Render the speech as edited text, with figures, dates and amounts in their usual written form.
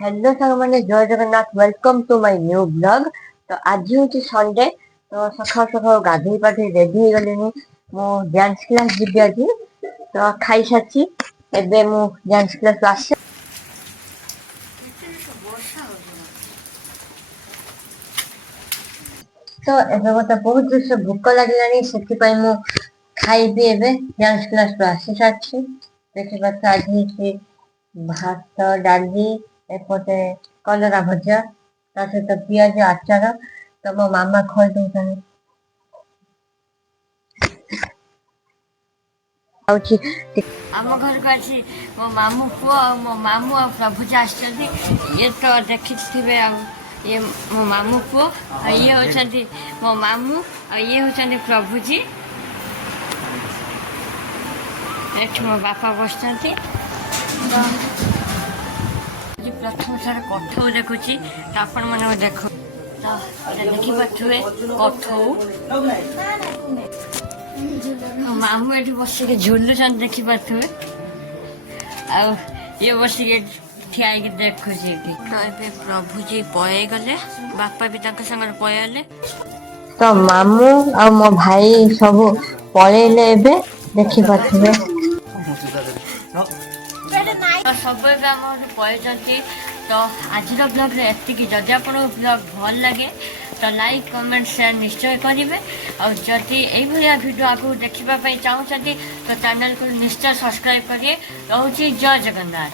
Hello साग मैंने जय Jagannath welcome to my new blog. तो आज हूँ संडे। तो सकाल सकाल गाधोई पाधोई रेडी हो गली मु डांस क्लास जी आज। तो खाई सारी एबे मु डांस क्लास आसे। तो एबे मत बहुत जोर भोक लगे से मु खाइबी एबे डांस क्लास आसी सारी। देखिए आज भात डाली एपटे कलरा भजा ता सहित पियाज आचार। तो मो मामा खोई दौन आम घर को आज मो मामू पुओ मो मामू आ प्रभुजी आसछन्ती। ये तो देखिथिबे ये मो मामू पुओ ये होछन्ती मो मामू ये होछन्ती प्रभुजी। एठ मो बापा बसछन्ती। प्रथम थर कठौ देखुची आपण माने देखो तो देखि पाथुए कठौ मामू एठी बसिके झुलुछन् देखि पाथुए आ ये बसिके ठिया के देखुची। तो एबे प्रभुजी पये गले बापा भी तांके संगे पयले। तो मामू आ मो भाई सब पळेले एबे देखि पाथुए। तो सब आम पयचंती। तो आज ब्लॉग रे एतिकी जदि आपको ब्लॉग भल लगे तो लाइक कमेंट शेयर निश्चय करेंगे। और जदि यही वीडियो आगे देखा चाहते तो चैनल को निश्चय सब्सक्राइब करिए। रोची जय जगन्नाथ।